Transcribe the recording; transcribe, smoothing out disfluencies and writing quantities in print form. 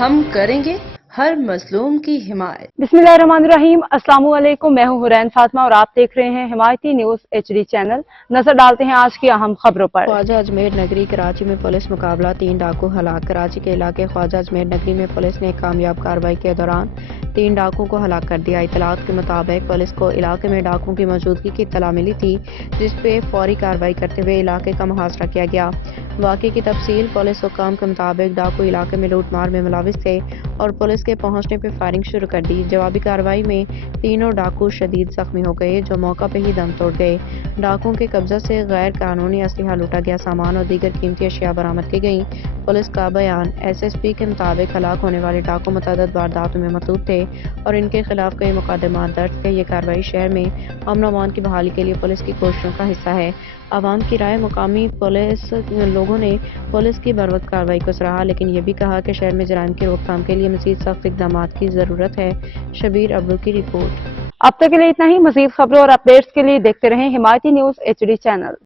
ہم کریں گے ہر مظلوم کی حمایت۔ बिस्मिल्लाहिर्रहमानिर्रहीम। अस्सलाम वालेकुम। मैं हूं हुरैन फातिमा और आप देख रहे हैं हिमायती न्यूज HD चैनल। नजर डालते हैं आज की अहम खबरों पर। ख्वाजा अजमेर नगरी कराची में पुलिस मुकाबला, 3 डाकू हलाक। कराची के इलाके ख्वाजा अजमेर नगरी में पुलिस ने कामयाब कार्रवाई के दौरान 3 डाकुओं को हलाक कर दिया। इतलात के मुताबिक पुलिस को इलाके में डाकुओं की मौजूदगी की इत्तला मिली थी, जिस पे फौरी कार्रवाई करते हुए इलाके का मुहासरा किया गया। वाक़े की तफसील पुलिस हुक्काम के मुताबिक डाकू इलाके में लूटमार में मुलविस थे और पुलिस के पहुंचने पर फायरिंग शुरू कर दी। जवाबी कार्रवाई में तीनों डाकू शदीद जख्मी हो गए, जो मौका पर ही दम तोड़ गए। डाकुओं के कब्जा से गैर कानूनी असलहा लूटा गया, सामान और दीगर कीमती अशिया बरामद की गई। पुलिस का बयान। SSP के मुताबिक हलाक होने वाले डाकू मुतअद्दिद वारदातों में मतूब थे और इनके खिलाफ कई मुकदमात दर्ज थे। ये कार्रवाई शहर में अमन और अमान की बहाली के लिए पुलिस की कोशिशों का हिस्सा है। आवाम की राय। मुकामी पुलिस लोगों ने पुलिस की बरवक्त कार्रवाई को सराहा, लेकिन ये भी कहा कि शहर में जराइम की रोकथाम के लिए मज़ीद सख्त इक़दाम की ज़रूरत है। शबीर अब्दू की रिपोर्ट। अब तक के लिए इतना ही। मजीद खबरों और अपडेट्स के लिए देखते रहें हिमायती न्यूज HD चैनल।